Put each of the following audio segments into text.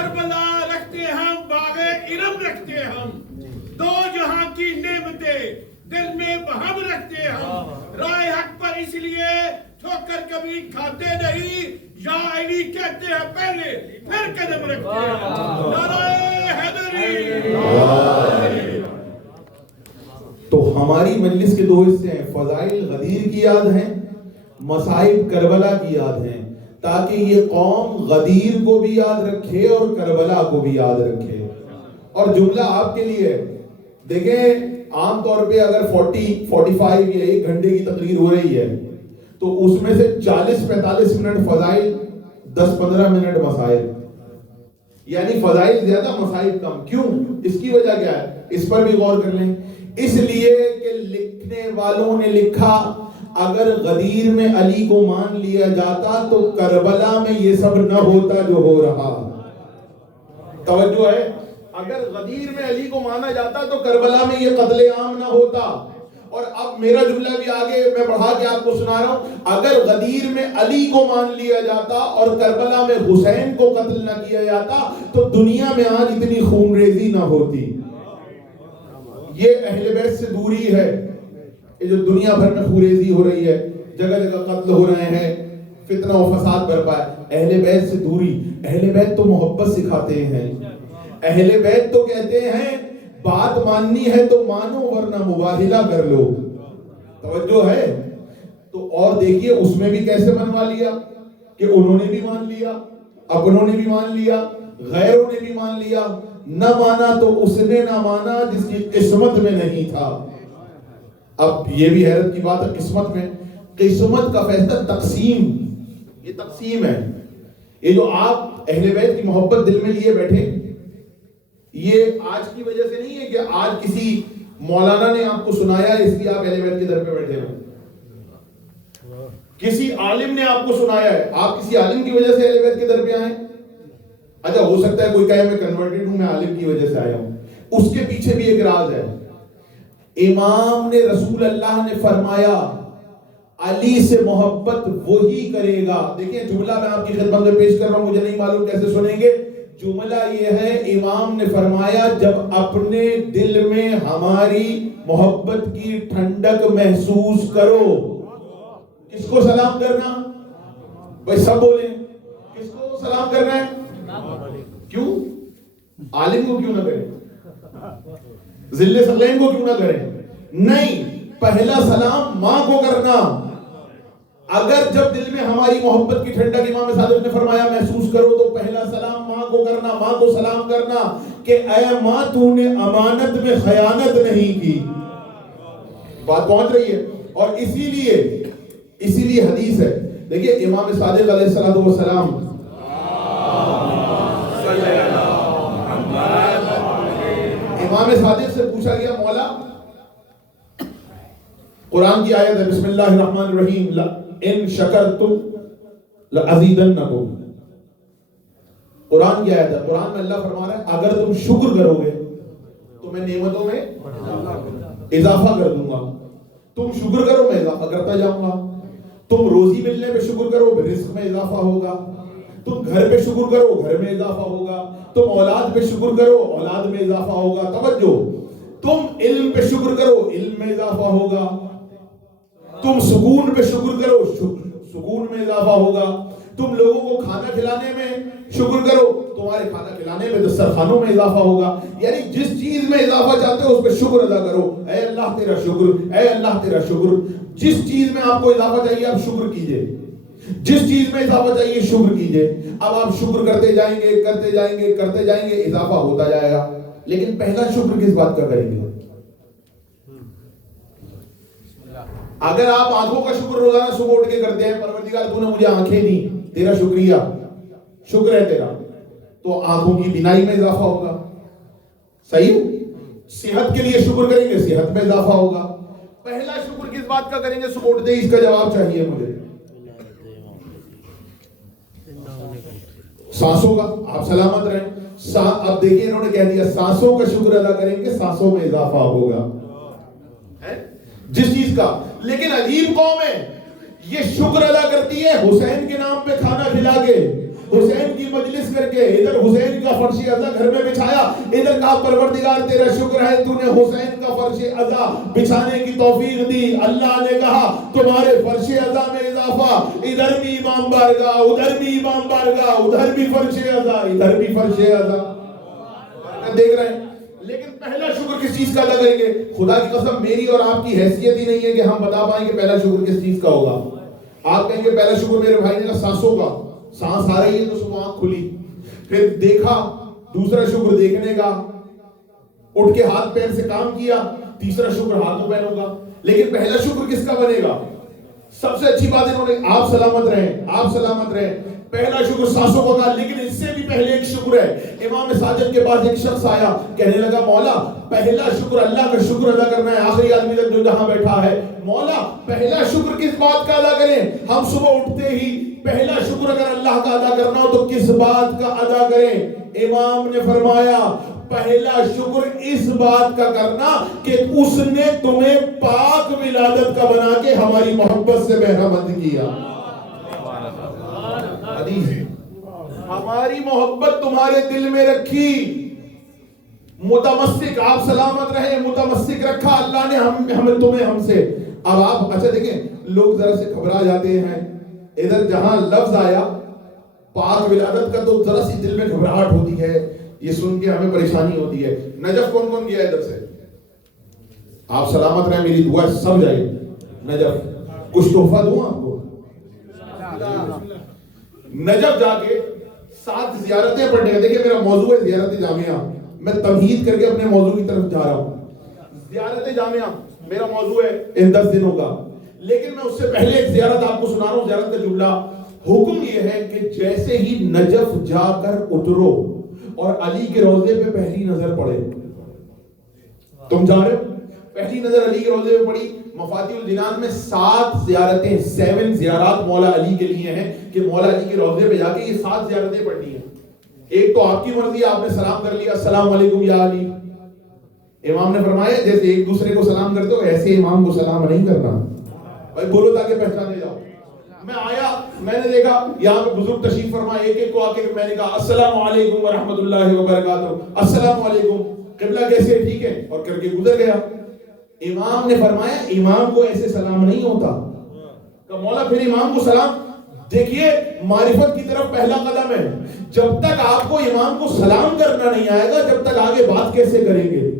کربلا رکھتے ہم، باغ علم رکھتے ہم، دو جہاں کی نعمتیں دل میں بہم رکھتے ہم، راہ حق پر اس لیے ٹھوکر کبھی کھاتے نہیں، یا علی کہتے ہیں پہلے پھر قدم رکھتے ہیں۔ نعرہ حیدری۔ تو ہماری مجلس کے دو حصے ہیں، فضائل غدیر کی یاد ہیں، مصائب کربلا کی یاد ہیں، تاکہ یہ قوم غدیر کو بھی یاد رکھے اور کربلا کو بھی یاد رکھے۔ اور جملہ آپ کے لیے دیکھیں، عام طور پہ اگر 45 یا 1 گھنٹے کی تقریر ہو رہی ہے تو اس میں سے 40-45 منٹ فضائل، 10-15 منٹ مصائب، یعنی فضائل زیادہ مصائب کم۔ کیوں؟ اس کی وجہ کیا ہے؟ اس پر بھی غور کر لیں۔ اس لیے کہ لکھنے والوں نے لکھا اگر غدیر میں علی کو مان لیا جاتا تو کربلا میں یہ سب نہ ہوتا جو ہو رہا۔ توجہ ہے؟ اگر غدیر میں علی کو مانا جاتا تو کربلا میں یہ قتل عام نہ ہوتا۔ اور اب میرا جملہ بھی آگے میں بڑھا کے آپ کو سنا رہا ہوں، اگر غدیر میں علی کو مان لیا جاتا اور کربلا میں حسین کو قتل نہ کیا جاتا تو دنیا میں آج اتنی خون ریزی نہ ہوتی۔ یہ اہل بیت سے دوری ہے، یہ جو دنیا بھر میں خوریزی ہو رہی ہے، جگہ جگہ قتل ہو رہے ہیں، فتنہ و فساد برپا ہے، اہل بیت سے دوری۔ اہل بیت تو محبت سکھاتے ہیں، اہل بیت تو کہتے ہیں بات ماننی ہے تو مانو ورنہ مباہلہ کر لو۔ توجہ ہے؟ تو اور دیکھیے اس میں بھی کیسے منوا لیا کہ انہوں نے بھی مان لیا، اپنوں نے بھی مان لیا، غیروں نے بھی مان لیا، نہ مانا تو اس نے نہ مانا جس کی قسمت میں نہیں تھا۔ اب یہ بھی حیرت کی بات ہے، قسمت میں، قسمت کا فیصلہ تقسیم، یہ تقسیم ہے۔ یہ جو آپ اہل بیت کی محبت دل میں لیے بیٹھے، یہ آج کی وجہ سے نہیں ہے کہ آج کسی مولانا نے آپ کو سنایا اس لیے آپ اہل بیت کے در پہ بیٹھے ہوئے، کسی عالم نے آپ کو سنایا ہے، آپ کسی عالم کی وجہ سے اہل بیت کے در پہ آئے۔ اچھا ہو سکتا ہے کوئی کہے میں کنورٹڈ ہوں، میں عالم کی وجہ سے آیا ہوں، اس کے پیچھے بھی ایک راز ہے۔ امام نے، رسول اللہ نے فرمایا علی سے محبت وہی کرے گا۔ دیکھیں جملہ میں آپ کی خدمت میں پیش کر رہا ہوں، مجھے نہیں معلوم کیسے سنیں گے۔ جملہ یہ ہے، امام نے فرمایا جب اپنے دل میں ہماری محبت کی ٹھنڈک محسوس کرو۔ کس کو سلام کرنا؟ بھائی سب بولیں، کس کو سلام کرنا ہے؟ کیوں؟ عالم کو کیوں نہ کریں؟ ذل ثقلین کو کیوں نہ کریں؟ نہیں، پہلا سلام ماں کو کرنا۔ اگر جب دل میں ہماری محبت کی ٹھنڈک امام صادق نے فرمایا محسوس کرو تو پہلا سلام ماں کو کرنا، ماں کو سلام کرنا کہ اے ماں تو نے امانت میں خیانت نہیں کی۔ بات پہنچ رہی ہے؟ اور اسی لیے حدیث ہے، دیکھیے امام صادق علیہ السلام امام صادق سے پوچھا گیا مولا، قرآن کی آیت ہے بسم اللہ الرحمن الرحیم ان شکرتم لازیدنکم، قرآن کی آیت ہے، قرآن میں اللہ فرما رہا ہے اگر تم شکر کرو گے تو میں نعمتوں میں اضافہ کر دوں گا۔ تم شکر کرو میں اضافہ کرتا جاؤں گا، تم روزی ملنے پہ شکر کرو رزق میں اضافہ ہوگا، تم گھر پہ شکر کرو گھر میں اضافہ ہوگا، تم اولاد پہ شکر کرو اولاد میں اضافہ ہوگا۔ توجہ، تم علم پہ شکر کرو علم میں اضافہ ہوگا، تم سکون پہ شکر کرو سکون میں اضافہ ہوگا، تم لوگوں کو کھانا کھلانے میں شکر کرو تمہارے کھانا کھلانے میں دسترخوانوں میں اضافہ ہوگا۔ یعنی جس چیز میں اضافہ چاہتے ہو اس پہ شکر ادا کرو، اے اللہ تیرا شکر، اے اللہ تیرا شکر۔ جس چیز میں آپ کو اضافہ چاہیے آپ شکر کیجئے، جس چیز میں اضافہ چاہیے شکر کیجئے۔ اب آپ شکر کرتے جائیں گے کرتے جائیں گے کرتے جائیں گے، اضافہ ہوتا جائے گا۔ لیکن پہلا شکر کس بات کا کریں گے؟ اگر آپ آنکھوں کا شکر روزانہ صبح اٹھ کے کرتے ہیں، پروردگار تو نے مجھے آنکھیں دی، تیرا شکریہ، شکر ہے تیرا، تو آنکھوں کی بینائی میں اضافہ ہوگا۔ صحیح؟ صحت کے لیے شکر کریں گے صحت میں اضافہ ہوگا۔ پہلا شکر کس بات کا کریں گے؟ صبح اٹھتے ہی اس کا جواب چاہیے مجھے، سانسوں کا، آپ سلامت رہیں۔ اب دیکھیں انہوں نے کہہ دیا سانسوں کا شکر ادا کریں گے سانسوں میں اضافہ ہوگا، جس چیز کا۔ لیکن عجیب قوم ہے، یہ شکر ادا کرتی ہے حسین کے نام پہ کھانا کھلا کے، حسین کی مجلس مکس کر کے ادھر حسین کا فرش عزا گھر میں بچھایا, ادھر کہا پروردگار تیرا شکر ہے تو نے حسین کا فرش عزا بچھانے کی توفیق دی. اللہ نے کہا تمہارے فرش عزا میں اضافہ, ادھر بھی امام بارگاہ, ادھر بھی امام بارگاہ, ادھر بھی فرش عزا, ادھر بھی فرش عزا. دیکھ رہے ہیں. لیکن پہلا شکر کس چیز کا ادا کریں گے؟ خدا کی قسم میری اور آپ کی حیثیت ہی نہیں ہے کہ ہم بتا پائیں کہ پہلا شکر کس چیز کا ہوگا. آپ کہیں گے پہلا شکر میرے بھائی نے کہا سانسوں کا, سانس آ رہی ہے تو صبح آنکھ کھلی, پھر دیکھا. دوسرا شکر دیکھنے کا, اٹھ کے ہاتھ پیر سے کام کیا. تیسرا شکر ہاتھوں پیروں کا. لیکن پہلا شکر کس کا بنے گا؟ سب سے اچھی بات انہوں نے آپ سلامت رہیں, آپ سلامت رہیں. پہلا شکر سانسوں کو کہا. لیکن اس سے بھی پہلے ایک شکر ہے. امام ساجد کے پاس ایک شخص آیا, کہنے لگا مولا پہلا شکر اللہ کا شکر ادا کرنا ہے. آخری آدمی تک جو جہاں بیٹھا ہے, مولا پہلا شکر کس بات کا ادا کریں؟ ہم صبح اٹھتے ہی پہلا شکر اگر اللہ کا ادا کرنا ہو تو کس بات کا ادا کریں؟ امام نے فرمایا پہلا شکر اس بات کا کرنا کہ اس نے تمہیں پاک ولادت کا بنا کے ہماری محبت سے بہرمند کیا. حدیث ہماری محبت تمہارے دل میں رکھی, متمسک, آپ سلامت رہے, متمسک رکھا اللہ نے ہمیں تمہیں ہم سے. اب آپ اچھا دیکھیں, لوگ ذرا سے گھبرا جاتے ہیں. ادھر جہاں لفظ آیا پاک ولادت کا تو ذرا سی دل میں گھبراہٹ ہوتی ہے, یہ سن کے ہمیں پریشانی ہوتی ہے. نجف کون کون گیا ادھر سے؟ آپ سلامت رہے, میری دعا سب جائے. نجف کچھ تحفہ دوں آپ کو؟ نجف جا کے 7 زیارتیں پڑھنے ہیں. دیکھیں میرا موضوع ہے زیارت جامعہ, میں تمہید کر کے اپنے موضوع کی طرف جا رہا ہوں. زیارت جامعہ میرا موضوع ہے ان 10 دنوں کا. لیکن میں اس سے پہلے ایک زیارت آپ کو سنا رہا ہوں. زیارت کا جملہ حکم یہ ہے کہ جیسے ہی نجف جا کر اترو اور علی کے روضے پہ پہلی نظر پڑے. تم جا رہے ہو, پہلی نظر علی کے روضے پہ پڑی. مفاتیح الجنان میں 7 زیارتیں, 7 زیارات مولا علی کے لیے ہیں کہ مولا علی کے روضے پہ جا کے یہ 7 زیارتیں پڑھنی ہیں. ایک تو آپ کی مرضی, آپ نے سلام کر لیا, السلام علیکم یا علی. امام نے فرمایا جیسے ایک دوسرے کو سلام کرتے ہو ایسے امام کو سلام نہیں کرنا. بھائی بولو تاکہ پہچانے جاؤ. میں آیا, میں نے دیکھا یہاں پہ بزرگ تشریف فرما, ایک ایک کو آ کے میں نے کہا السلام علیکم ورحمۃ اللہ وبرکاتہ, السلام علیکم, قبلہ کیسے ہے, ٹھیک ہے, اور کر کے گزر گیا. امام نے فرمایا امام کو ایسے سلام نہیں ہوتا. کہ مولا پھر امام کو سلام. دیکھیے معرفت کی طرف پہلا قدم ہے. جب تک آپ کو امام کو سلام کرنا نہیں آئے گا جب تک آگے بات کیسے کریں گے؟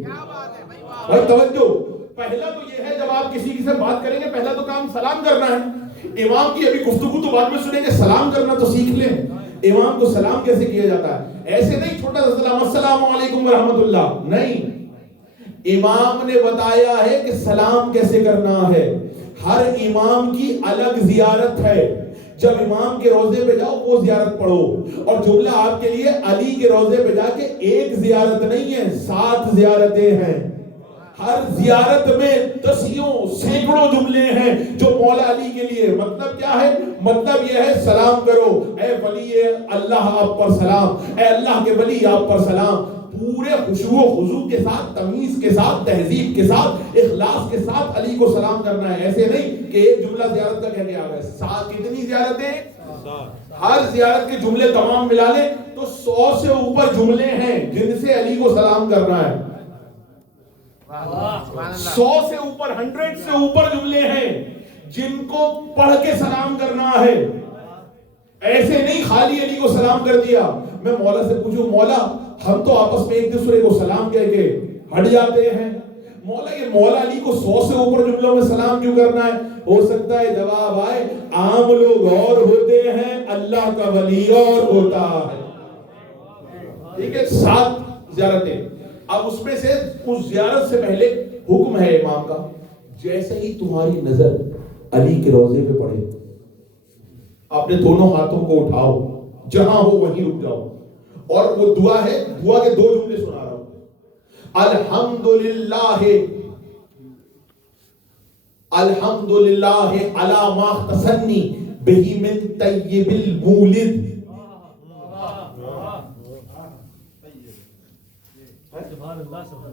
بھائی توجہ, پہلا تو یہ ہے جب آپ کسی سے بات کریں گے پہلا تو کام سلام کرنا ہے. امام کی ابھی گفتگو تو بعد میں سنیں گے, سلام کرنا تو سیکھ لیں. امام کو سلام کیسے کیا جاتا ہے؟ ایسے نہیں چھوٹا سا سلام السلام علیکم ورحمۃ اللہ, نہیں. امام نے بتایا ہے کہ سلام کیسے کرنا ہے. ہر امام کی الگ زیارت ہے. جب امام کے روضے پہ جاؤ وہ زیارت پڑھو. اور جملہ آپ کے لیے علی کے روضے پہ جا کے ایک زیارت نہیں ہے, 7 زیارتیں ہیں. ہر زیارت میں دسیوں سینکڑوں جملے ہیں جو مولا علی کے لیے. مطلب کیا ہے؟ مطلب یہ ہے سلام کرو, اے ولی اللہ آپ پر سلام, اے اللہ کے ولی آپ پر سلام. پورے خشوع و خضوع کے ساتھ, تمیز کے ساتھ, تہذیب کے ساتھ, اخلاص کے ساتھ علی کو سلام کرنا ہے. ایسے نہیں کہ ایک جملہ زیارت کا کہہ کے آ گئے. 7 کتنی زیارتیں؟ ہر زیارت کے جملے تمام ملا لیں تو 100 سے اوپر جملے ہیں جن سے علی کو سلام کرنا ہے. 100 سے اوپر, 100 سے اوپر جملے ہیں جن کو پڑھ کے سلام کرنا ہے. ایسے نہیں خالی علی کو سلام کر دیا. میں مولا سے پوچھوں مولا ہم تو آپس میں ایک دوسرے کو سلام کہہ کے ہٹ جاتے ہیں, مولا یہ مولا علی کو 100 سے اوپر جملوں میں سلام کیوں کرنا ہے؟ ہو سکتا ہے جواب آئے عام لوگ اور ہوتے ہیں, اللہ کا ولی اور ہوتا ہے. ٹھیک ہے, 7 زیارتیں. اب اس میں سے اس زیارت سے پہلے حکم ہے امام کا, جیسے ہی تمہاری نظر علی کے روضے پہ پڑے اپنے دونوں ہاتھوں کو اٹھاؤ, جہاں ہو وہیں رک جاؤ. اور وہ دعا ہے, دعا کے 2 جملے سنا رہا ہوں. الحمدللہ علی ما اختصنی بہ من طیب المولد.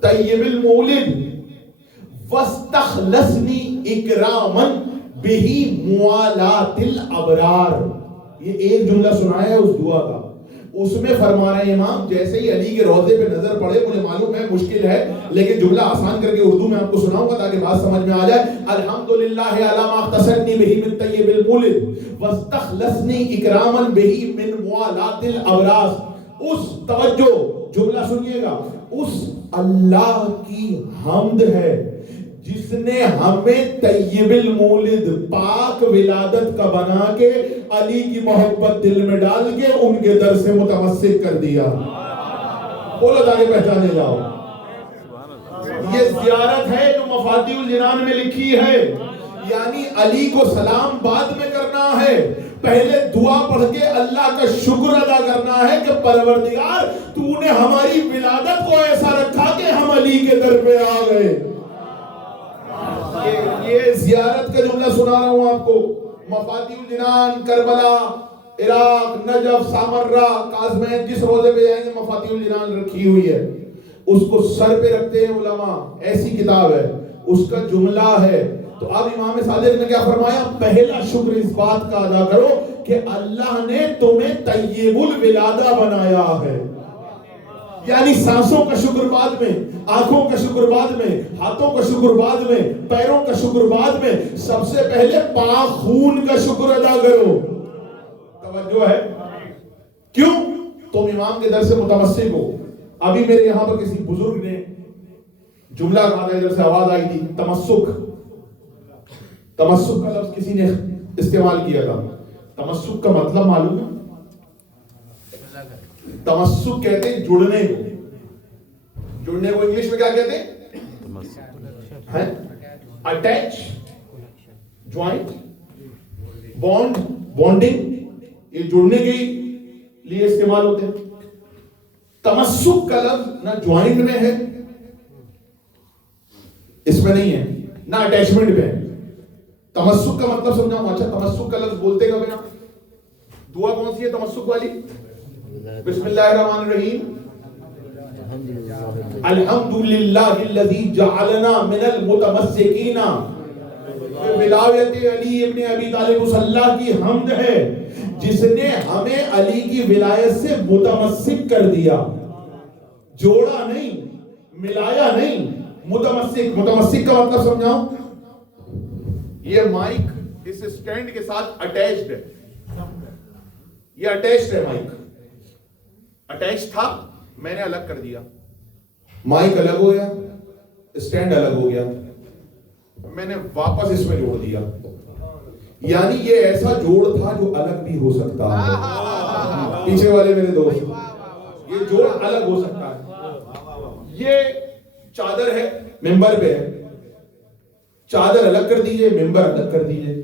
طیب المولد واستخلصنی اکراما بہ موالات الابرار. یہ ایک جملہ سنایا ہے اس دعا کا. اس میں فرما رہے ہیں امام جیسے ہی علی کے روضے پہ نظر پڑے, مجھے معلوم ہے مشکل ہے لیکن جملہ آسان کر کے اردو میں آپ کو سناؤں گا تاکہ بات سمجھ میں آ جائے. الحمدللہ علی ما اختصرنی بہ من طیب المولد واستخلصنی اکراما بہ من موالات الابراز. اس توجہ جملہ سنیے گا, اس اللہ کی حمد ہے جس نے ہمیں طیب المولد پاک ولادت کا بنا کے علی کی محبت دل میں ڈال کے ان کے در سے متمسک کر دیا. بولو تاکہ پہچانے جاؤ. یہ زیارت ہے جو مفاتیح الجنان میں لکھی ہے, یعنی علی کو سلام بعد میں کرنا ہے, پہلے دعا پڑھ کے اللہ کا شکر ادا کرنا ہے کہ پروردگار تو نے ہماری ولادت کو ایسا رکھا کہ ہم علی کے در پہ آ گئے. یہ زیارت کا جملہ سنا رہا ہوں آپ کو. مفاتیح الجنان, کربلا, عراق, نجف, سامرہ, کاظمین, جس روزے پہ جائیں گے مفاتیح الجنان رکھی ہوئی ہے. اس کو سر پہ رکھتے ہیں علماء, ایسی کتاب ہے, اس کا جملہ ہے. تو اب امام صادق نے کیا فرمایا, پہلا شکر اس بات کا ادا کرو کہ اللہ نے تمہیں طیب الولادہ بنایا ہے. یعنی سانسوں کا شکر بعد میں, آنکھوں کا شکر بعد میں, ہاتھوں کا شکر بعد میں, پیروں کا شکر بعد میں, سب سے پہلے پاک خون کا شکر ادا کرو. توجہ ہے کیوں؟ تم امام کے در سے متمسک ہو. ابھی میرے یہاں پر کسی بزرگ نے جملہ کہا تھا, ادھر سے آواز آئی تھی, تمسک. تمسک کا لفظ کسی نے استعمال کیا تھا. تمسک کا مطلب معلوم ہے؟ تمسک کہتے ہیں جڑنے کو. جڑنے کو انگلش میں کیا کہتے ہیں؟ اٹیچ, جوائنٹ, بانڈ, بانڈنگ, یہ جڑنے کے لیے استعمال ہوتے ہیں. تمسک کا لفظ نہ جوائنٹ میں ہے, اس میں نہیں ہے, نہ اٹیچمنٹ میں ہے. تمسک کا مطلب سمجھاؤں. اچھا تمسک کا لفظ بولتے گا بنا. دعا کون سی ہے تمسک والی؟ بسم اللہ الرحمن الرحیم. الحمدللہ الذی جعلنا من المتمسکین بولایت علی ابن ابی طالب. اس اللہ کی حمد ہے جس نے ہمیں علی کی ولایت سے متمسک کر دیا. جوڑا نہیں, ملایا نہیں, متمسک. متمسک کا مطلب سمجھاؤں. یہ مائک اس سٹینڈ کے ساتھ اٹیچڈ ہے. یہ اٹیچڈ ہے, مائک اٹیچ تھا, میں نے الگ کر دیا. مائک الگ ہو گیا, سٹینڈ الگ ہو گیا, میں نے واپس اس میں جوڑ دیا. یعنی یہ ایسا جوڑ تھا جو الگ بھی ہو سکتا ہے. پیچھے والے میرے دوست, یہ جوڑ الگ ہو سکتا ہے. یہ چادر ہے, ممبر پہ ہے, چادر الگ کر دیجئے, ممبر الگ کر دیجئے.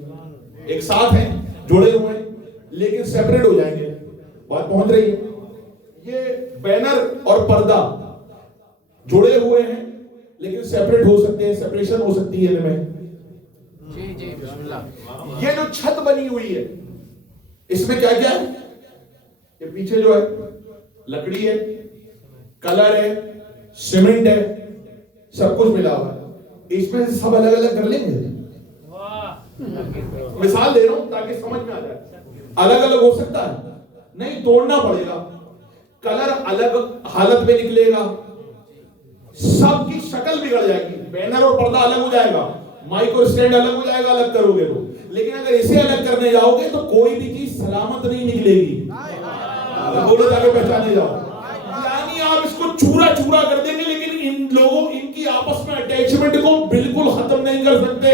ایک ساتھ ہیں, جڑے ہوئے ہیں, لیکن سیپریٹ ہو جائیں گے. بات پہنچ رہی ہے؟ یہ بینر اور پردہ جڑے ہوئے ہیں لیکن سیپریٹ ہو سکتے ہیں, سیپریشن ہو سکتی ہے ان میں. یہ جو چھت بنی ہوئی ہے اس میں کیا کیا ہے؟ یہ پیچھے جو ہے لکڑی ہے, کلر ہے, سیمنٹ ہے, سب کچھ ملا ہوا ہے. اس میں سے سب الگ الگ کر لیں گے. مثال دے رہا ہوں تاکہ سمجھ میں آ جائے. الگ الگ ہو سکتا ہے نہیں, توڑنا پڑے گا. کلر الگ حالت میں نکلے گا, سب کی شکل بگڑ جائے گی. بینر اور پردہ الگ ہو جائے گا, مائک اور سٹینڈ الگ ہو جائے گا الگ کرو گے تو. لیکن اگر اسے الگ کرنے جاؤ گے تو کوئی بھی چیز سلامت نہیں نکلے گی. بولو تاکہ پہچانے جاؤ. یعنی آپ اس کو چورا چورا کر دیں گے لیکن ان لوگوں ان کی آپس میں اٹیچمنٹ کو بالکل ختم نہیں کر سکتے.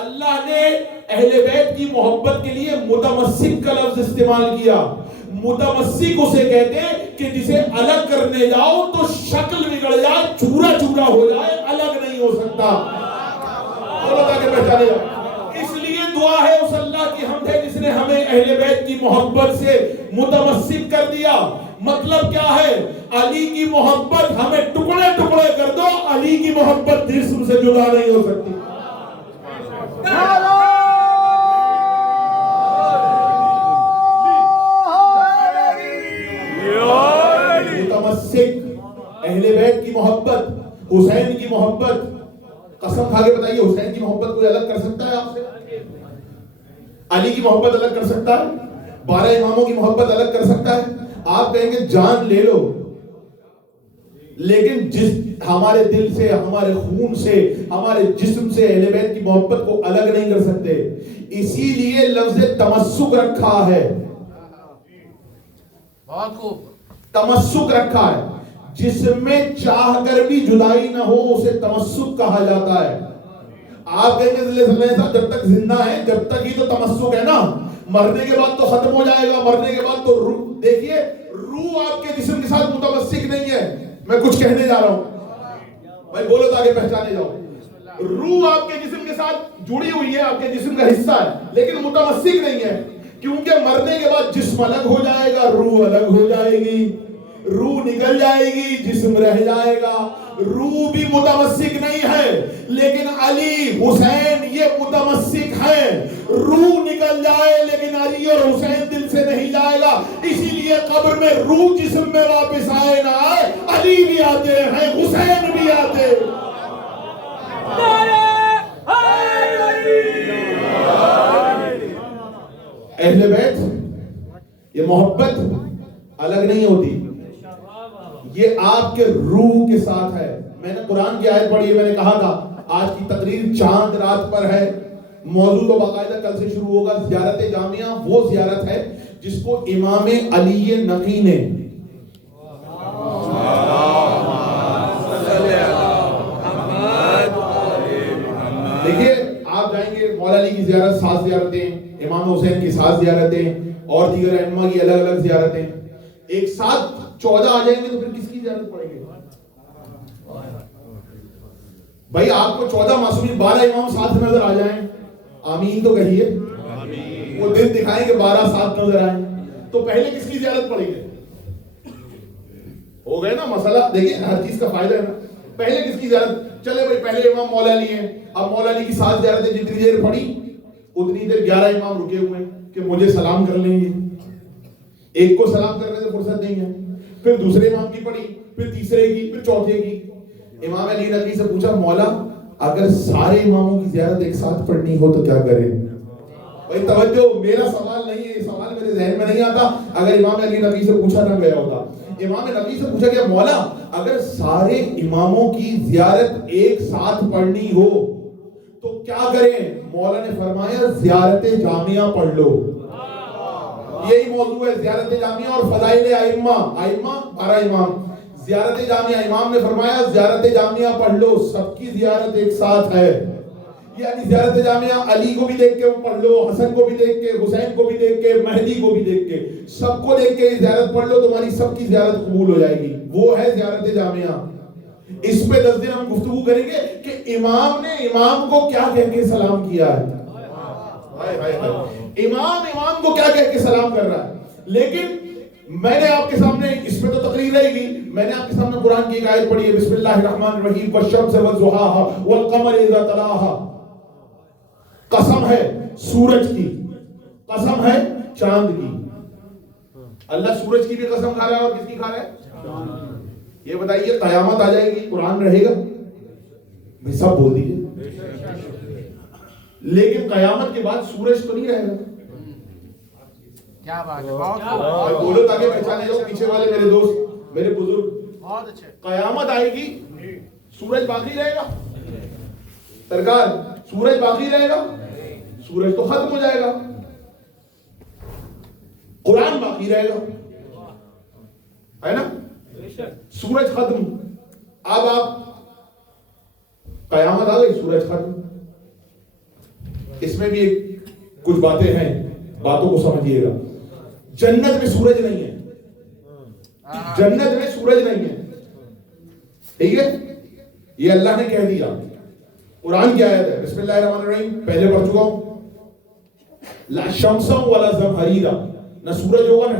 اللہ نے اہل بیت کی محبت کے لیے متمسک کا لفظ استعمال کیا. متمسک اسے کہتے ہیں کہ جسے الگ کرنے جاؤ تو شکل بگڑ جائے, چورا چورا ہو جائے, الگ نہیں ہو سکتا. اللہ کے پہچانے جاؤ. اس لیے دعا ہے اس اللہ کی حمد ہے جس نے ہمیں اہل بیت کی محبت سے متمسک کر دیا. مطلب کیا ہے؟ علی کی محبت ہمیں ٹکڑے ٹکڑے کر دو, علی کی محبت جسم سے جدا نہیں ہو سکتی. متمسک, اہل بیت کی محبت, حسین کی محبت. قسم کھا کے بتائیے حسین کی محبت کوئی الگ کر سکتا ہے آپ سے؟ علی کی محبت الگ کر سکتا ہے؟ 12 اماموں کی محبت الگ کر سکتا ہے؟ آپ کہیں گے جان لے لو، لیکن جس ہمارے دل سے، ہمارے خون سے، ہمارے جسم سے اہل بیت کی محبت کو الگ نہیں کر سکتے، اسی لیے لفظ تمسک رکھا ہے، بہت خوب، تمسک رکھا ہے، جس میں چاہ کر بھی جدائی نہ ہو اسے تمسک کہا جاتا ہے۔ آپ کہیں گے صلی اللہ علیہ وسلم جب تک زندہ ہے جب تک ہی تو تمسک ہے نا، مرنے کے بعد تو ختم ہو جائے گا، مرنے کے بعد تو روح، دیکھیے روح آپ کے جسم کے ساتھ متمسک نہیں ہے، میں کچھ کہنے جا رہا ہوں بھائی بولو تاکہ پہچانے جاؤ، روح آپ کے جسم کے ساتھ جڑی ہوئی ہے، آپ کے جسم کا حصہ ہے، لیکن متمسک نہیں ہے، کیونکہ مرنے کے بعد جسم الگ ہو جائے گا، روح الگ ہو جائے گی، روح نکل جائے گی، جسم رہ جائے گا، روح بھی متمسک نہیں ہے، لیکن علی حسین یہ متمسک ہیں، روح نکل جائے لیکن علی اور حسین دل سے نہیں جائے گا، اسی لیے قبر میں روح جسم میں واپس آئے نہ آئے، علی بھی آتے ہیں، حسین بھی آتے ہیں۔ اہل بیت یہ محبت الگ نہیں ہوتی، یہ آپ کے روح کے ساتھ ہے۔ میں نے قرآن کی آیت پڑھی ہے، میں نے کہا تھا آج کی تقریر چاند رات پر ہے، موضوع تو باقاعدہ کل سے شروع ہوگا۔ زیارت جامعہ وہ زیارت ہے جس کو امام علی نقی نے دیکھیے، آپ جائیں گے مولا علی کی زیارت 7 زیارتیں، امام حسین کی 7 زیارتیں، اور دیگر ائمہ کی الگ الگ زیارتیں، ایک ساتھ 14 آ جائیں گے تو پھر کس کی زیارت پڑیں گے بھائی؟ آپ کو 14 معصومین 12 امام ساتھ نظر آ جائیں، آمین تو کہیے، وہ دن دکھائیں کہ 12 ساتھ نظر آئیں، تو پہلے کس کی زیارت پڑیں گے؟ ہو گئے نا مسئلہ؟ دیکھیں ہر چیز کا فائدہ ہے نا، پہلے کس کی زیارت؟ چلے بھائی پہلے امام مولا علی ہیں، اب مولا علی کی 7 زیارتیں جتنی دیر پڑھی اتنی دیر 11 امام رکے ہوئے ہیں کہ مجھے سلام کر لیں گے، ایک کو سلام کرنے سے فرصت نہیں ہے، پھر دوسرے امام کی پڑھی، پھر تیسرے کی، پھر چوتھے کی۔ امام علی نقی سے پوچھا مولا اگر سارے اماموں کی زیارت ایک ساتھ پڑھنی ہو تو کیا کریں؟ بھائی توجہ، میرا سوال نہیں ہے، یہ سوال میرے ذہن میں نہیں آتا اگر امام علی نقی سے پوچھا نہ گیا ہوتا۔ امام نقی سے پوچھا کہ مولا اگر سارے اماموں کی زیارت ایک ساتھ پڑھنی ہو تو کیا کریں؟ مولا نے فرمایا زیارت جامعہ پڑھ لو۔ یہی موضوع ہے، زیارت جامعہ اور فضائل ائمہ، 12 امام، زیارت جامعہ۔ امام نے فرمایا زیارت جامعہ پڑھ لو، سب کی زیارت ایک ساتھ ہے، یعنی زیارت جامعہ علی کو بھی دیکھ کے پڑھ لو، حسن کو بھی دیکھ کے، حسین کو بھی دیکھ کے، مہدی کو بھی دیکھ کے، سب کو دیکھ کے زیارت پڑھ لو، تمہاری سب کی زیارت قبول ہو جائے گی، وہ ہے زیارت جامعہ۔ اس پہ 10 دن ہم گفتگو کریں گے کہ امام نے امام کو کیا کہہ کے سلام کیا ہے، امام کو کیا کہہ کے سلام کر رہا ہے۔ لیکن میں نے آپ کے سامنے، اس میں تو تقریر رہے گی، میں نے آپ کے سامنے قرآن کی ایک آیت پڑھی ہے، بسم اللہ الرحمن الرحیم، والشمس وضحاها والقمر اذا تلاها، قسم ہے سورج کی، قسم ہے چاند کی۔ اللہ سورج کی بھی قسم کھا رہا ہے اور کس کی کھا رہا ہے؟ یہ بتائیے قیامت آ جائے گی قرآن رہے گا؟ بھائی سب بول دیجیے، لیکن قیامت کے بعد سورج تو نہیں رہے گا۔ کیا بات ہے، بولو تاکہ پہچانے جاؤ، پیچھے والے میرے دوست، میرے بزرگ، بہت اچھے۔ قیامت آئے گی سورج باقی رہے گا؟ سرکار سورج باقی رہے گا؟ سورج تو ختم ہو جائے گا، قرآن باقی رہے گا، ہے نا؟ سورج ختم، اب آپ قیامت آ گئی، سورج ختم۔ اس میں بھی کچھ باتیں ہیں، باتوں کو سمجھیے گا۔ جنت میں سورج نہیں ہے، جنت میں سورج نہیں ہے، ٹھیک ہے؟ یہ اللہ نے کہہ دیا، قرآن کی آیت ہے، بسم اللہ الرحمن الرحیم، پہلے پڑھ چکا ہوں، لا شمس ولا زمہریرا، نہ سورج ہوگا نہ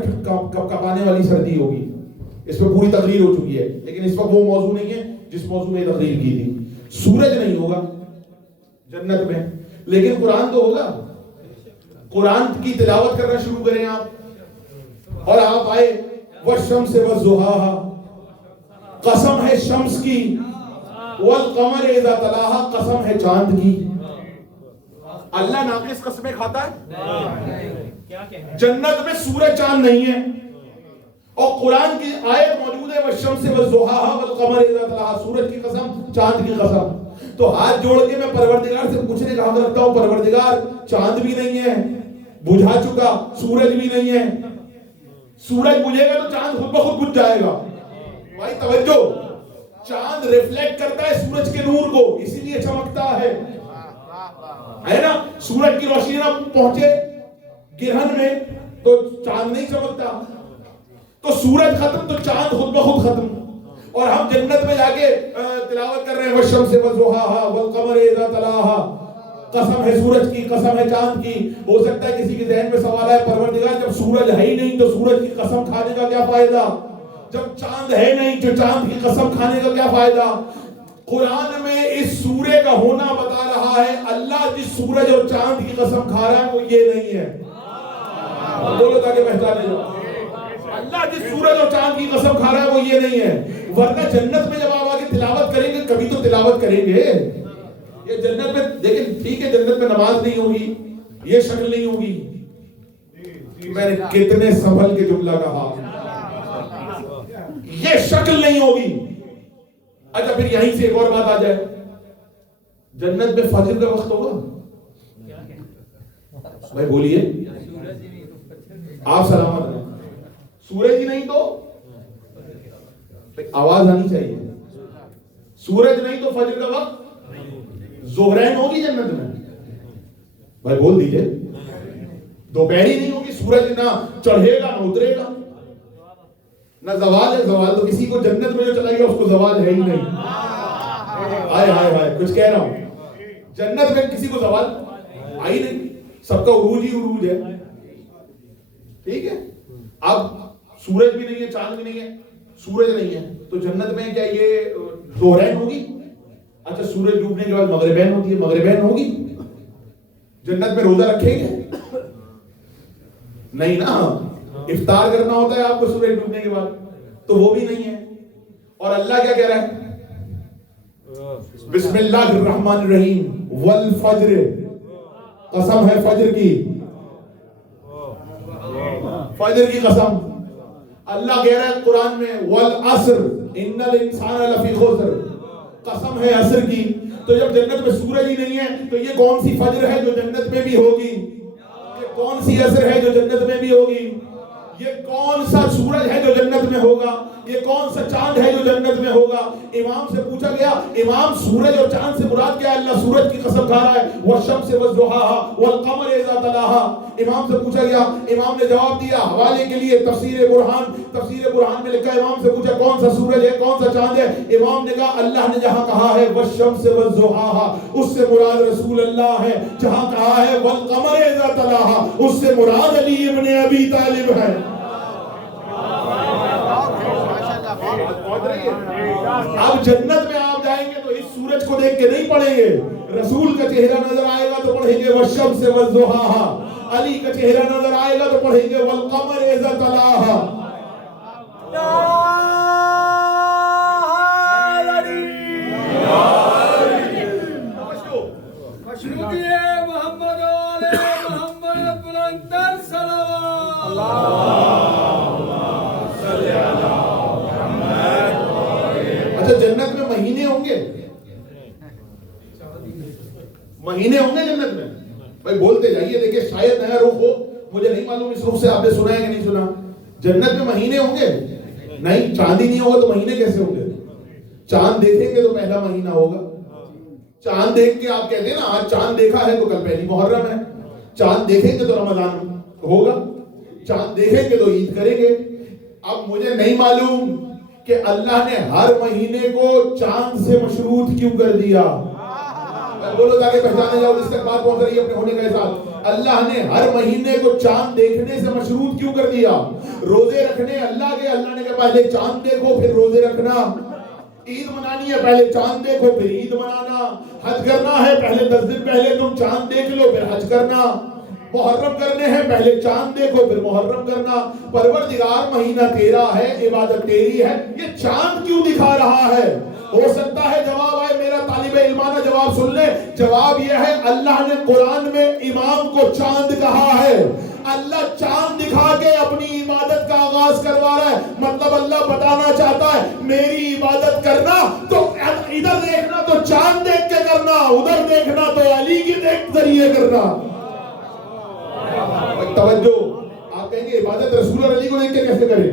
کپانے والی سردی ہوگی۔ اس پہ پوری تقریر ہو چکی ہے، لیکن اس وقت وہ موضوع نہیں ہے جس موضوع میں تقریر کی تھی۔ سورج نہیں ہوگا جنت میں، لیکن قرآن تو ہوگا۔ قرآن کی تلاوت کرنا شروع کریں آپ، اور آپ آئے والشمس وضحاها، قسم ہے شمس کی، والقمر اذا تلاها، قسم ہے چاند کی۔ اللہ ناقص قسمیں کھاتا ہے؟ جنت میں سورج چاند نہیں ہے، اور قرآن کی آیت موجود ہے والشمس والضحاها والقمر اذا تلاها، سورج کی قسم، چاند کی قسم. تو ہاتھ جوڑ کے میں پروردگار سے پوچھنے کا حق رکھتا ہوں، پروردگار چاند بھی نہیں ہے، بجھا چکا، سورج بھی نہیں ہے. سورج بجھے گا تو چاند خود بخود بجھ جائے گا. بھائی توجہ، چاند ریفلیکٹ کرتا ہے سورج کے نور کو، اسی لیے چمکتا ہے نا. سورج کی روشنی نہ پہنچے گرہن میں تو چاند نہیں چمکتا. تو سورج ختم تو چاند خود بخود ختم. اور ہم جنت میں جا کے تلاوت کر رہے ہیں والشمس والضحاها والقمر اذا تلاها، قسم ہے سورج کی، قسم ہے چاند کی. ہو سکتا ہے کسی کے ذہن میں سوال ہے پروردگار جب سورج ہے ہی نہیں تو سورج کی قسم کھانے کا کیا فائدہ؟ جب چاند ہے نہیں تو چاند کی قسم کھانے کا کیا فائدہ؟ قرآن میں اس سورے کا ہونا بتا رہا ہے. اللہ جس سورج اور چاند کی قسم کھا رہا ہے وہ یہ نہیں ہے. بولو تاکہ پہچانے جاؤ. اللہ جس سورج اور چاند کی قسم کھا رہا ہے وہ یہ نہیں ہے. ورنہ جنت میں جب آپ آگے تلاوت کریں گے کبھی تو تلاوت کریں گے. یہ جنت میں دیکھیں ٹھیک ہے جنت میں نماز نہیں ہوگی، یہ شکل نہیں ہوگی. میں نے کتنے سنبھل کے جملہ کہا، یہ شکل نہیں ہوگی. اچھا پھر یہیں سے ایک اور بات آ جائے، جنت میں فجر کا وقت ہوگا؟ بھائی بولیے، آپ سلامت ہیں. سورج ہی نہیں تو آواز آنی چاہیے. سورج نہیں تو فجر کا وقت، ظہرین ہوگی جنت میں؟ بھائی بول دیجئے. دوپہری نہیں ہوگی، سورج نہ چڑھے گا نہ اترے گا. نہ زوال ہے، زوال تو کسی کو جنت میں جو چلا گیا اس کو زوال ہے ہی نہیں. ہائے ہائے ہائے کچھ کہہ رہا ہوں. جنت میں کسی کو زوال آئی نہیں، سب کا عروج ہی عروج ہے. ٹھیک ہے. اب سورج بھی نہیں ہے، چاند بھی نہیں ہے، سورج نہیں ہے تو جنت میں کیا یہ ظہرین ہوگی؟ اچھا سورج ڈوبنے کے بعد مغربین ہوتی ہے، مغربین ہوگی؟ جنت میں روزہ رکھیں گے؟ نہیں نا. افطار کرنا ہوتا ہے آپ کو سورج ڈوبنے کے بعد، تو وہ بھی نہیں ہے. اور اللہ کیا کہہ رہا ہے؟ بسم اللہ الرحمن الرحیم والفجر، قسم ہے فجر کی، فجر کی قسم. اللہ کہہ رہا ہے قرآن میں والعصر ان الانسان لفی خسر، قسم ہے عصر کی. تو جب جنت میں سورج ہی نہیں ہے تو یہ کون سی فجر ہے جو جنت میں بھی ہوگی؟ یہ کون سی عصر ہے جو جنت میں بھی ہوگی؟ یہ کون سا سورج ہے جو جنت میں ہوگا؟ یہ کون سا چاند ہے جو جنت میں ہوگا؟ امام سے پوچھا گیا امام سورج اور چاند سے مراد کیا ہے؟ اللہ سورج کی قسم کھا رہا ہے والشمس والضحاها والقمر اذا تلاها. امام سے پوچھا گیا، امام نے جواب دیا حوالے کے لیے تفسیر برہان میں لکھا. امام سے پوچھا کون سا سورج ہے کون سا چاند ہے؟ امام نے کہا اللہ نے جہاں کہا ہے والشمس والضحاها اس سے مراد رسول اللہ ہے. جہاں کہا ہے والقمر اذا تلاها اس سے مراد علی ابن ابی طالب ہے. اب جنت میں آپ جائیں گے تو اس سورج کو دیکھ کے نہیں پڑھیں گے، رسول کا چہرہ نظر آئے گا تو پڑھیں گے والشمس والضحاها. علی کا چہرہ نظر آئے گا تو پڑھیں گے والقمر اذا تلاها. جنت میں مہینے ہوں گے، مہینے ہوں گے جنت میں. بھائی بولتے جائیے، دیکھیں شاید نیا رخ ہو، مجھے نہیں معلوم اس رخ سے آپ نے سنا ہے کہ نہیں سنا. جنت میں مہینے ہوں گے؟ نہیں. چاند ہی نہیں ہوگا تو مہینے کیسے ہوں گے؟ چاند دیکھیں گے تو پہلا مہینہ ہوگا. چاند دیکھ کے آپ کہتے ہیں نا آج چاند دیکھا ہے تو کل پہلی محرم ہے. چاند دیکھیں گے تو رمضان ہوگا، چاند دیکھیں گے تو عید کریں گے. اب مجھے نہیں معلوم کہ اللہ نے ہر مہینے کو چاند سے مشروط کیوں کر دیا. بولو تاکہ پہچانے جاؤ، اس تک بات پہنچ رہی ہے اپنے ہونے کا احساس. اللہ نے ہر مہینے کو چاند دیکھنے سے مشروط کیوں کر دیا؟ روزے رکھنے اللہ کے، اللہ نے کہا پہلے چاند دیکھو پھر روزے رکھنا. عید منانی ہے پہلے چاند دیکھو پھر عید منانا. حج کرنا ہے پہلے 10 دن پہلے تم چاند دیکھ لو پھر حج کرنا. محرم کرنے ہیں پہلے چاند دیکھو پھر محرم کرنا. پروردگار مہینہ تیرا ہے، عبادت تیری ہے، یہ چاند کیوں دکھا رہا ہے؟ ہو سکتا ہے جواب آئے، میرا طالب علمانہ جواب سن لے. جواب یہ ہے اللہ نے قرآن میں امام کو چاند کہا ہے. اللہ چاند دکھا کے اپنی عبادت کا آغاز کروا رہا ہے. مطلب اللہ بتانا چاہتا ہے میری عبادت کرنا تو ادھر دیکھنا تو چاند دیکھ کے کرنا, ادھر دیکھنا تو علی کے ذریعے کرنا. توجہ, آپ کہیں گے عبادت رسول اور علی کو دیکھ کے کیسے کریں؟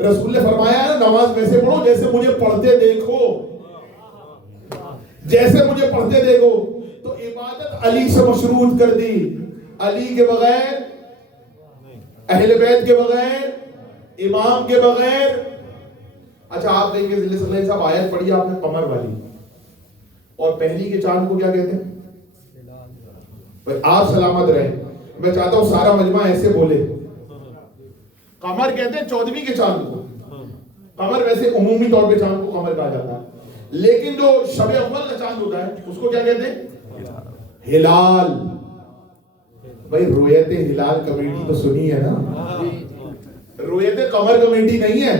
رسول نے فرمایا ہے نماز ویسے پڑھو جیسے مجھے پڑھتے دیکھو, جیسے مجھے پڑھتے دیکھو. تو عبادت علی سے مشروط کر دی. علی کے بغیر, اہل بیت کے بغیر, امام کے بغیر. اچھا آپ کہیں گے ذل صلی صاحب آیت پڑھی آپ نے قمر والی, اور پہلی کے چاند کو کیا کہتے ہیں؟ آپ سلامت رہیں, میں چاہتا ہوں سارا مجمع ایسے بولے. قمر کہتے ہیں 14ویں کے چاند کو. قمر ویسے عمومی طور پہ چاند کو قمر کہا جاتا ہے, لیکن جو شب اول کا چاند ہوتا ہے اس کو کیا کہتے ہیں؟ ہلال. بھائی رویت ہلال کمیٹی تو سنی ہے نا, رویت قمر کمیٹی نہیں ہے.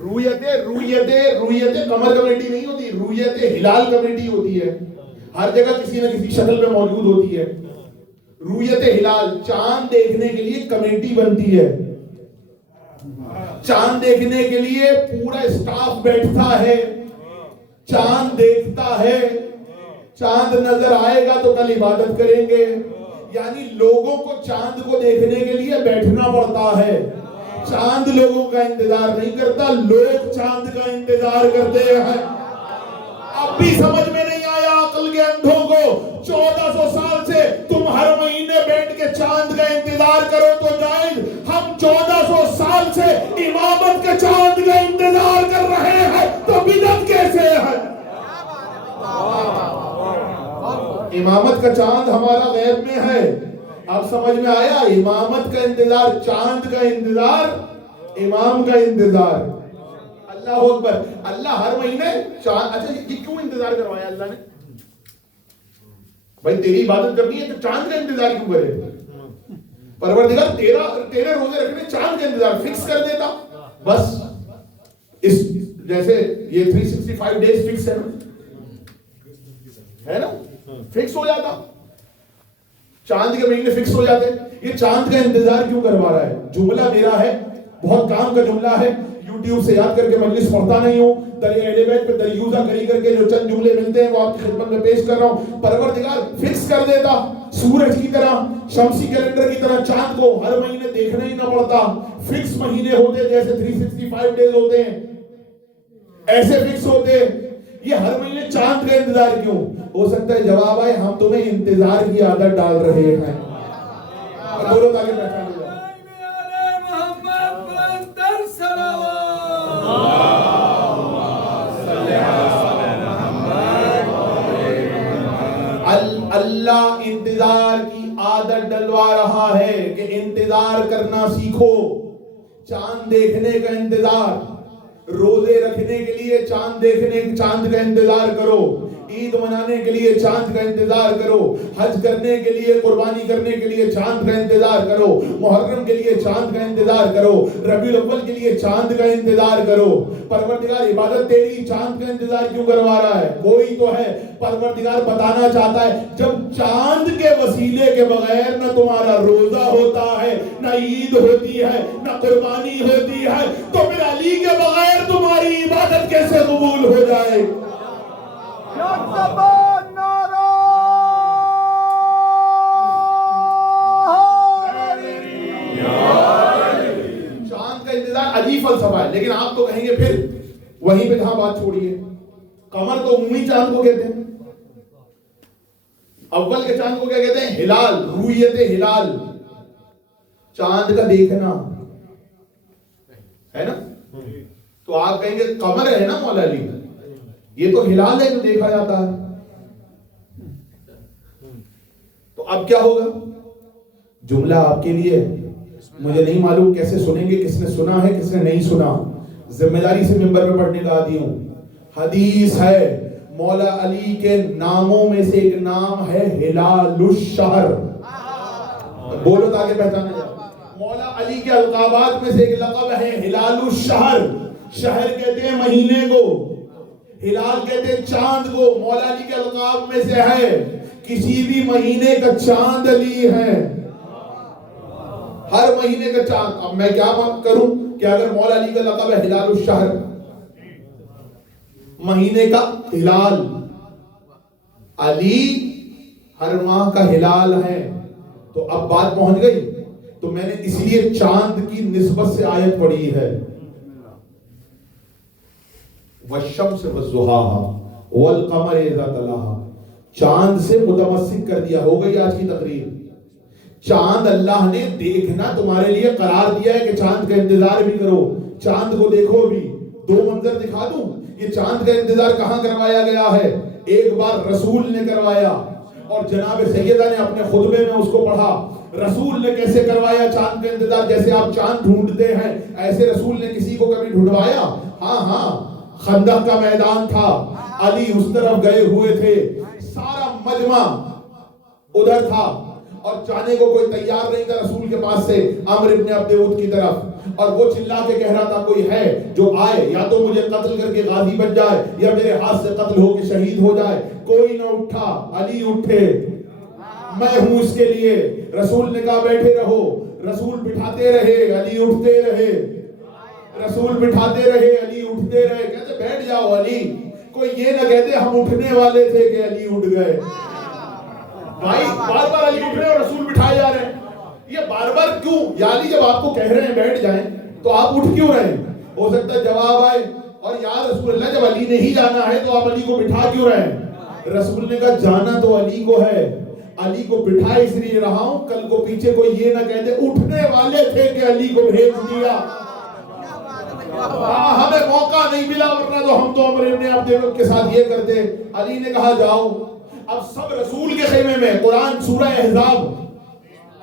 رویت قمر کمیٹی نہیں ہوتی, رویت ہلال کمیٹی ہوتی ہے. ہر جگہ کسی نہ کسی شکل میں موجود ہوتی ہے. رویت ہلال, چاند دیکھنے کے لیے کمیٹی بنتی ہے. چاند دیکھنے کے لیے پورا اسٹاف بیٹھتا ہے, چاند دیکھتا ہے. چاند نظر آئے گا تو کل عبادت کریں گے. یعنی لوگوں کو چاند کو دیکھنے کے لیے بیٹھنا پڑتا ہے. چاند لوگوں کا انتظار نہیں کرتا, لوگ چاند کا انتظار کرتے ہیں. اب بھی سمجھ میں نہیں آیا عقل کے اندھوں کو. 1400 سال سے تم ہر مہینے بیٹھ کے چاند کا انتظار کرو تو جائز, ہم 1400 سال سے امامت کے چاند کا انتظار کر رہے ہیں تو بدعت کیسے ہے؟ امامت کا چاند ہمارا غیب میں ہے. اب سمجھ میں آیا, امامت کا انتظار, چاند کا انتظار, امام کا انتظار. اللہ اکبر. اللہ ہر مہینے چاند, اچھا یہ کیوں انتظار کروایا اللہ نے؟ بھائی تیری عبادت کرنی ہے تو چاند کا انتظار کیوں کرے؟ پروردگار تیرے روزے رکھنے چاند کا انتظار فکس کر دیتا بس. اس جیسے یہ 365 ڈیز فکس ہے نا, فکس ہو جاتا. چاند کے مہینے فکس ہو جاتے. یہ چاند کا انتظار کیوں کروا رہا ہے؟ جملہ میرا ہے, بہت کام کا جملہ ہے, یوٹیوب سے یاد کر کے مجلس پڑھتا نہیں ہوں. دریا اہل بیت پہ دریوزہ کری کر کے جو چند جملے ملتے ہیں وہ آپ کی خدمت میں پیش کر رہا ہوں. پروردگار فکس کر دیتا سورج کی طرح, شمسی کیلنڈر کی طرح چاند کو ہر مہینے دیکھنا ہی نہ پڑتا. فکس مہینے ہوتے جیسے 365 ڈیز ہوتے ہیں, ایسے فکس ہوتے. یہ ہر مہینے چاند کا انتظار کیوں؟ ہو سکتا ہے جواب آئے ہم تمہیں انتظار کی عادت ڈال رہے ہیں. بولو تاکہ پہچان لو. اللہ انتظار کی عادت ڈلوا رہا ہے کہ انتظار کرنا سیکھو. چاند دیکھنے کا انتظار, روزے رکھنے کے لیے چاند کا انتظار کرو, عید منانے کے لیے چاند کا انتظار کرو, حج کرنے کے لیے, قربانی کرنے کے لیے چاند کا انتظار کرو, محرم کے لیے چاند کا انتظار کرو, ربیع الاول کے لیے چاند کا انتظار کرو. پروردگار عبادت تیری چاند کا انتظار کیوں کروا رہا ہے؟ کوئی تو ہے. پروردگار بتانا چاہتا ہے جب چاند کے وسیلے کے بغیر نہ تمہارا روزہ ہوتا ہے, نہ عید ہوتی ہے, نہ قربانی ہوتی ہے, تو پھر علی کے بغیر تمہاری عبادت کیسے قبول ہو جائے؟ چاند کا انتظار عجیب فلسفہ ہے, لیکن آپ تو کہیں گے پھر وہیں پہ جہاں بات چھوڑیے. قمر تو عمومی چاند کو کہتے ہیں, اول کے چاند کو کیا کہتے ہیں؟ ہلال, رویت ہلال, چاند کا دیکھنا ہے نا. تو آپ کہیں گے قمر ہے نا مولا علی, یہ تو ہلال ہے جو دیکھا جاتا ہے. تو اب کیا ہوگا؟ جملہ آپ کے لیے, مجھے نہیں معلوم کیسے سنیں گے, کس نے سنا ہے کس نے نہیں سنا. ذمہ داری سے ممبر پہ پڑھنے کا عادی ہوں. حدیث ہے مولا علی کے ناموں میں سے ایک نام ہے ہلال الشہر. بولو تاکہ پہچانا جائے. مولا علی کے القابات میں سے ایک لقب ہے ہلال الشہر. شہر کہتے ہیں مہینے کو, ہلال کہتے ہیں چاند کو. مولا علی کے القاب میں سے ہے کسی بھی مہینے کا چاند علی ہے، ہر مہینے کا چاند. اب میں کیا بات کروں کہ اگر مولا علی کا لقب ہے ہلال الشہر، مہینے کا ہلال، علی ہر ماہ کا ہلال ہے، تو اب بات پہنچ گئی. تو میں نے اس لیے چاند کی نسبت سے آیت پڑھی ہے، والشمس والضحاها والقمر اذا تلاها. چاند سے متمسک کر دیا. ہو گئی آج کی تقریر. چاند اللہ نے دیکھنا تمہارے لیے قرار دیا ہے کہ چاند کا انتظار بھی کرو، چاند کو دیکھو بھی. دو منظر دکھا دوں. یہ چاند کا انتظار کہاں کروایا گیا ہے؟ ایک بار رسول نے کروایا اور جناب سیدہ نے اپنے خطبے میں اس کو پڑھا. رسول نے کیسے کروایا چاند کا انتظار؟ جیسے آپ چاند ڈھونڈتے ہیں ایسے رسول نے کسی کو کبھی ڈھونڈوایا؟ ہاں، خندق کا میدان تھا، علی اس طرف گئے ہوئے تھے، سارا مجمع ادھر تھا اور جانے کو کوئی تیار نہیں تھا رسول کے پاس سے عمرو ابن عبد ود کی طرف. اور وہ چلا کے کہہ رہا تھا کوئی ہے جو آئے، یا تو مجھے قتل کر کے غازی بن جائے یا میرے ہاتھ سے قتل ہو کے شہید ہو جائے. کوئی نہ اٹھا. علی اٹھے، میں ہوں اس کے لیے. رسول نے کہا بیٹھے رہو، رسول بٹھاتے رہے، علی اٹھتے رہے. رسول بٹھاتے رہے، علی اٹھتے رہے. کہتے بیٹھ جاؤ علی. کوئی یہ نہ کہتے ہم اٹھنے والے تھے کہ علی اٹھ گئے. بھائی بار بار علی اٹھ رہے اور رسول بٹھائے جا رہے ہیں. یہ بار بار کیوں؟ یا علی جب آپ کو کہہ رہے ہیں بیٹھ جائیں تو آپ اٹھ کیوں رہے ہیں؟ ہو سکتا ہے جواب آئے اور یا رسول اللہ جب علی نے ہی جانا ہے تو آپ علی کو بٹھا کیوں رہے ہیں؟ رسول نے کہا جانا تو علی کو ہے، علی کو بٹھا اس لیے رہا ہوں کل کو پیچھے کوئی یہ نہ کہتے اٹھنے والے تھے کہ علی کو بھیج دیا. ہمیں موقع نہیں ملا ورنہ تو ہم تو عمر ابن عبد ود کے ساتھ یہ کرتے. علی نے کہا جاؤ. اب سب رسول کے خیمے میں. قرآن سورہ احزاب،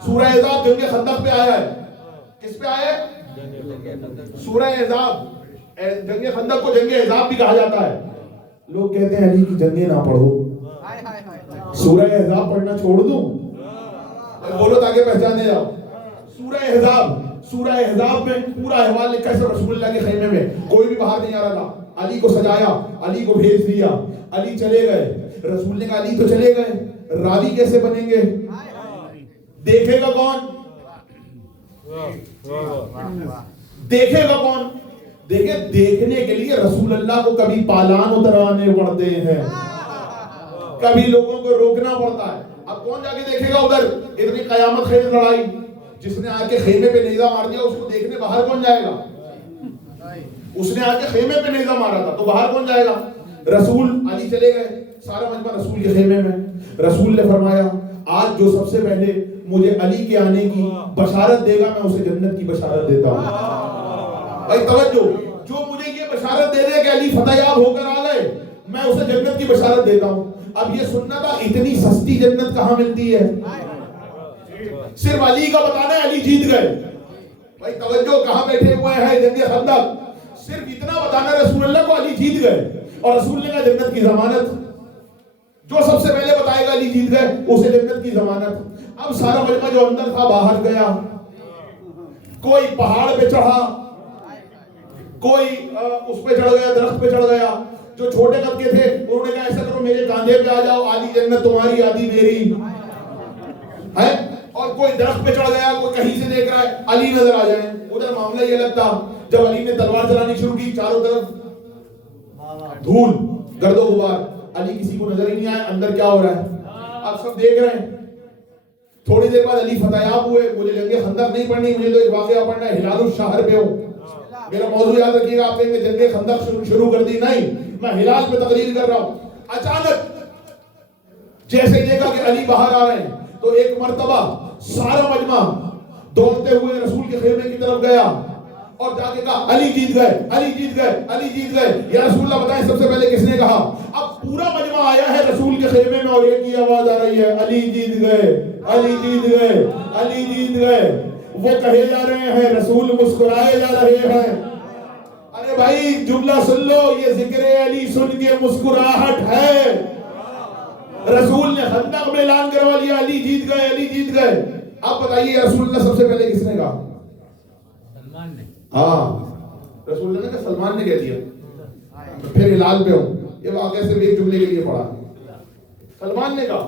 سورہ احزاب جنگ خندق پہ آیا ہے. کس پہ آیا ہے؟ سورہ احزاب. جنگ خندق کو جنگ احزاب بھی کہا جاتا ہے. لوگ کہتے ہیں علی کی جنگیں نہ پڑھو، سورہ احزاب پڑھنا چھوڑ دوں؟ بولو تاکہ پہچانے جاؤ. سورہ احزاب، سورہ احزاب میں پورا احوال لکھا ہے رسول اللہ کے خیمے میں. کوئی بھی باہر نہیں آ رہا تھا. علی کو سجایا، علی کو بھیج دیا، علی چلے گئے. رسول نے کہا علی تو چلے گئے، راوی کیسے بنیں گے؟ دیکھے گا کون؟ دیکھے گا کون؟ دیکھنے کے لیے رسول اللہ کو کبھی پالان اتروانے پڑتے ہیں، کبھی لوگوں کو روکنا پڑتا ہے. اب کون جا کے دیکھے گا ادھر؟ اتنی قیامت خیز لڑائی، جس نے آ کے خیمے پہ نیزہ مار دیا اس کو دیکھنے باہر کون جائے گا؟ اس نے آ کے خیمے پہ نیزہ مارا تھا تو باہر کون جائے گا؟ رسول. علی چلے گئے، سارا مجمع رسول کے خیمے میں. رسول نے فرمایا آج جو سب سے پہلے مجھے علی کے آنے کی بشارت دے گا میں اسے جنت کی بشارت دیتا ہوں. بھائی توجہ، جو مجھے یہ بشارت دے دے کہ علی فتح یاب ہو کر آ گئے میں اسے جنت کی بشارت دیتا ہوں. اب یہ سننا تھا اتنی سستی جنت کہاں ملتی ہے؟ صرف علی کا بتانا ہے علی جیت گئے. بھائی توجہ، کہاں بیٹھے ہوئے ہیں جنگ خندق. صرف اتنا بتانا رسول اللہ کو علی جیت گئے. اور رسول نے کہا جنت کی ضمانت. جو سب سے پہلے بتائے گا علی جیت گئے اسے جنت کی ضمانت. اب سارا مجمع جو اندر تھا باہر گیا. کوئی پہاڑ پہ چڑھا، کوئی اس پہ چڑھ گیا، درخت پہ چڑھ گیا. جو چھوٹے قد کے تھے انہوں نے کہا ایسا کرو میرے کاندھے پہ آ جاؤ، آدھی جنت تمہاری آدھی میری ہے. اور کوئی درخت پہ چڑھ گیا، کوئی کہیں سے دیکھ رہا ہے علی نظر آ جائیں. ادھر معاملہ یہ لگتا جب علی نے تلوار چلانی شروع کی چاروں طرف دھول گرد و غبار، علی کسی کو نظر ہی نہیں آیا اندر کیا ہو رہا ہے. آپ سب دیکھ رہے ہیں. تھوڑی دیر بعد علی فتح یاب ہوئے. مجھے جنگ خندق نہیں پڑھنی، مجھے تو ایک واقعہ پڑھنا ہے. ہلال الشہر پہ ہوں. میرا موضوع یاد رکھیے گا. آپ کہیں گے جنگ خندق شروع کر دی، نہیں، میں ہلال پہ تقریر کر رہا ہوں. اچانک جیسے دیکھا کہ علی باہر آ رہے ہیں تو ایک مرتبہ سارا مجمع دوڑتے ہوئے رسول کے خیمے کی طرف گیا اور جا کے کہا علی جیت گئے، علی جیت گئے، علی جیت گئے. یا رسول اللہ بتائیں سب سے پہلے کس نے کہا؟ اب پورا مجمع آیا ہے رسول کے خیمے میں اور ایک ہی آواز آ رہی ہے علی جیت گئے، علی جیت گئے، علی جیت گئے. وہ کہے جا رہے ہیں، رسول مسکرائے جا رہے ہیں. ارے بھائی جملہ سن لو، یہ ذکر علی سن کے مسکراہٹ ہے. رسول نے خندق میں اعلان کروا لیا علی جیت گئے، علی جیت گئے. اب بتائیے رسول اللہ سب سے پہلے کس نے کہا؟ سلمان نے. ہاں، رسول اللہ نے کہا سلمان نے کہہ دیا. پھر ہلال پہ ہوں. یہ واقعہ صرف ایک جملے کے لیے پڑھا. سلمان نے کہا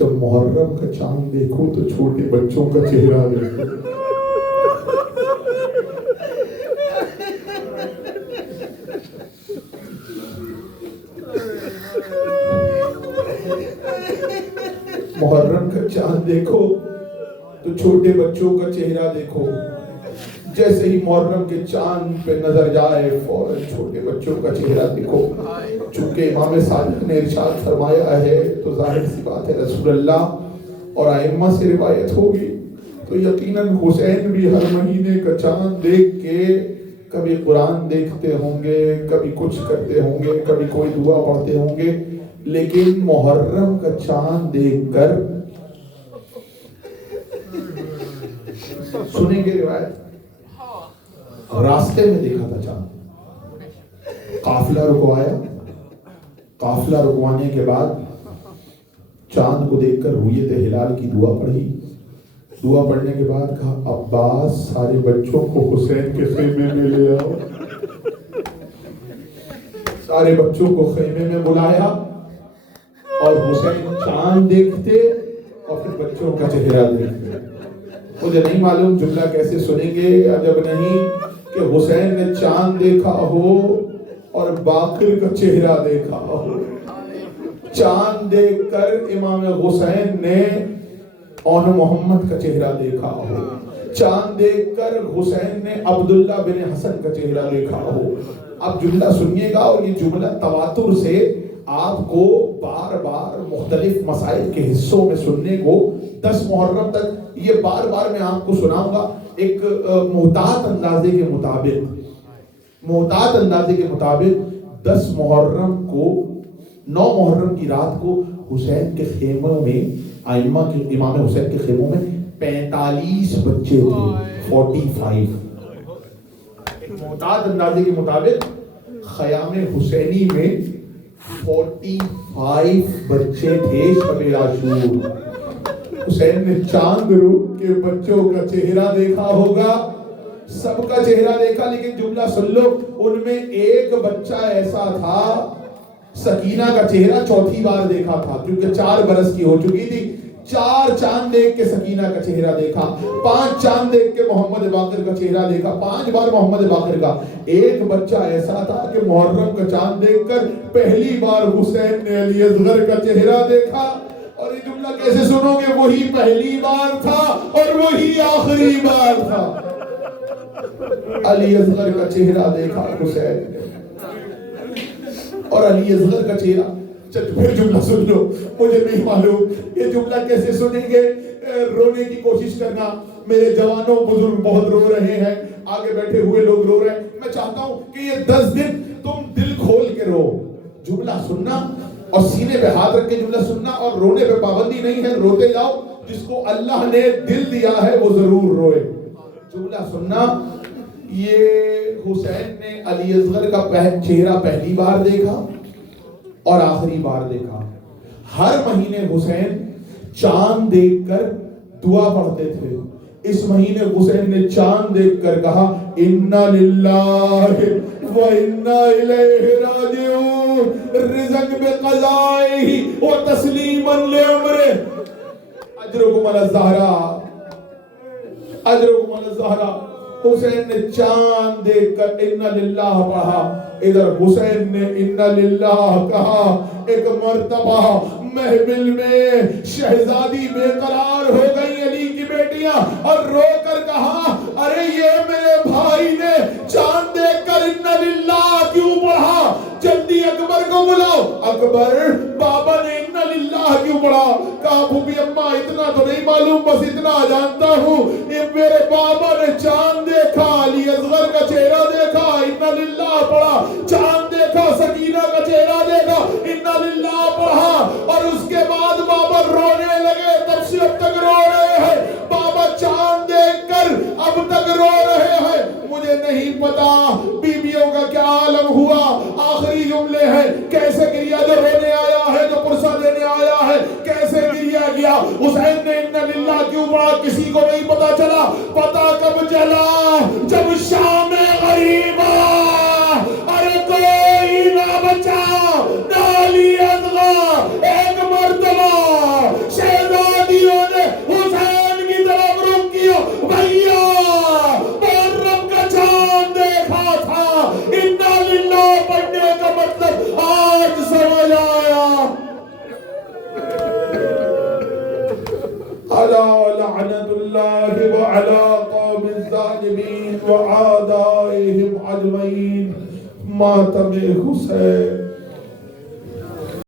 جب محرم کا چاند دیکھو تو چھوٹے بچوں کا چہرہ دیکھو. محرم کا چاند دیکھو تو چھوٹے بچوں کا چہرہ دیکھو. جیسے ہی محرم کے چاند پہ نظر جائے فوراً چھوٹے بچوں کا چہرہ دیکھو. چونکہ امام صادق نے ارشاد فرمایا ہے تو ظاہر سی بات ہے رسول اللہ اور ائمہ سے روایت ہوگی تو یقیناً حسین بھی ہر مہینے کا چاند دیکھ کے کبھی قرآن دیکھتے ہوں گے, کبھی کچھ کرتے ہوں گے, کبھی کوئی دعا پڑھتے ہوں گے, لیکن محرم کا چاند دیکھ کر سنیں گے روایت. راستے میں دیکھا تھا چاند, قافلہ رکوایا, قافلہ رکوانے کے بعد چاند کو دیکھ کر رویت ہلال کی دعا پڑھی. دعا پڑھنے کے بعد کہا عباس سارے بچوں کو حسین کے خیمے میں لے آؤ. سارے بچوں کو خیمے میں بلایا اور حسین چاند دیکھتے اور پھر بچوں کا چہرہ دیکھتے. مجھے نہیں معلوم جملہ کیسے سنیں گے, عجب نہیں کہ حسین نے چاند دیکھا ہو اور باقر کا چہرہ دیکھا ہو. چاند دیکھ کر امام حسین نے اون محمد کا چہرہ دیکھا ہو. چاند دیکھ کر حسین نے عبداللہ بن حسن کا چہرہ دیکھا ہو. اب جملہ سنیے گا اور یہ جملہ تواتر سے آپ کو بار بار مختلف مسائل کے حصوں میں سننے کو 10 محرم تک یہ بار بار میں آپ کو سناؤں گا. ایک محتاط اندازے کے مطابق 10 محرم کو 9 محرم کی رات کو حسین کے خیموں میں ائمہ کے امام حسین کے خیموں میں 45 بچے تھے. 45 ایک محتاط اندازے کے مطابق خیام حسینی میں 45 بچے تھے شب عاشور. حسین نے چاند روپ کے بچوں کا چہرہ دیکھا ہوگا, سب کا چہرہ دیکھا, لیکن جملہ سن لو, ان میں ایک بچہ ایسا تھا سکینہ کا چہرہ چوتھی بار دیکھا تھا کیونکہ 4 برس کی ہو چکی تھی. 4 چاند دیکھ کے سکینہ کا چہرہ دیکھا, 5 چاند دیکھ کے محمد باقر کا چہرہ دیکھا, 5 بار محمد باقر کا. ایک بچہ ایسا تھا کہ محرم کا چاند دیکھ کر پہلی بار حسین نے علی اصغر کا چہرہ دیکھا. اور یہ جملہ کیسے سنو گے, وہی پہلی بار تھا اور وہی آخری بار تھا. علی اصغر کا چہرہ دیکھا حسین نے اور علی اصغر کا چہرہ. پھر جملہ سن لو, مجھے نہیں معلوم یہ جملہ کیسے سنیں گے, رونے کی کوشش کرنا. میرے جوانوں بزرگ بہت رو رہے ہیں, آگے بیٹھے ہوئے لوگ رو رہے ہیں. میں چاہتا ہوں کہ یہ 10 دن تم دل کھول کے رو, جملہ سننا اور سینے پہ ہاتھ رکھ کے جملہ سننا, اور رونے پہ پابندی نہیں ہے, روتے جاؤ. جس کو اللہ نے دل دیا ہے وہ ضرور روئے. جملہ سننا, یہ حسین نے علی اصغر کا چہرہ پہلی بار دیکھا اور آخری بار دیکھا. ہر مہینے حسین چاند دیکھ کر دعا پڑھتے تھے. اس مہینے حسین نے چاند دیکھ کر کہا انا للہ و انا الیہ راجعون رزق بقضائہ و تسلیما لامرہ. اجرکم علی الزہرا, اجرکم علی الزہرا. حسین نے چاند دیکھ کر انا للہ پڑھا, ادھر حسین نے انا للہ کہا. ایک مرتبہ محفل میں شہزادی بے قرار ہو گئی, علی کی بیٹیاں, اور رو کر کہا ارے یہ میرے بھائی نے چاند دیکھ کر انا للہ کیوں پڑھا, جلدی اکبر کو بلاؤ. اکبر بابا نے انا للہ کیوں پڑھا؟ کہا بھوبی اماں اتنا تو نہیں معلوم, بس اتنا جانتا ہوں یہ میرے بابا نے چاند دیکھا, علی اصغر کا چہرہ دیکھا, انا للہ پڑھا. چاند دیکھا, سکینہ کا چہرہ دیکھا, انا للہ پڑھا, اور اس کے بعد بابا رونے لگے. تب سے اب تک رو رہے ہیں بابا, چاند دیکھ کر اب تک رو رہے ہیں. مجھے نہیں پتا بیویوں کا کیا عالم ہوا. آخری جملے ہیں, کیسے گریا جو رونے آیا ہے, جو پرسہ دینے آیا ہے, کیسے گریا گیا. حسین نے انا للہ کیوں پڑھا کسی کو نہیں پتا چلا. پتا کب چلا جب شام غریبا, ارے کوئی نہ بچا نہ علی اصغر. ایک مرتبہ لعنت اللہ وعلا قوم الظالمین وعادائهم اجمعین. ماتم حسین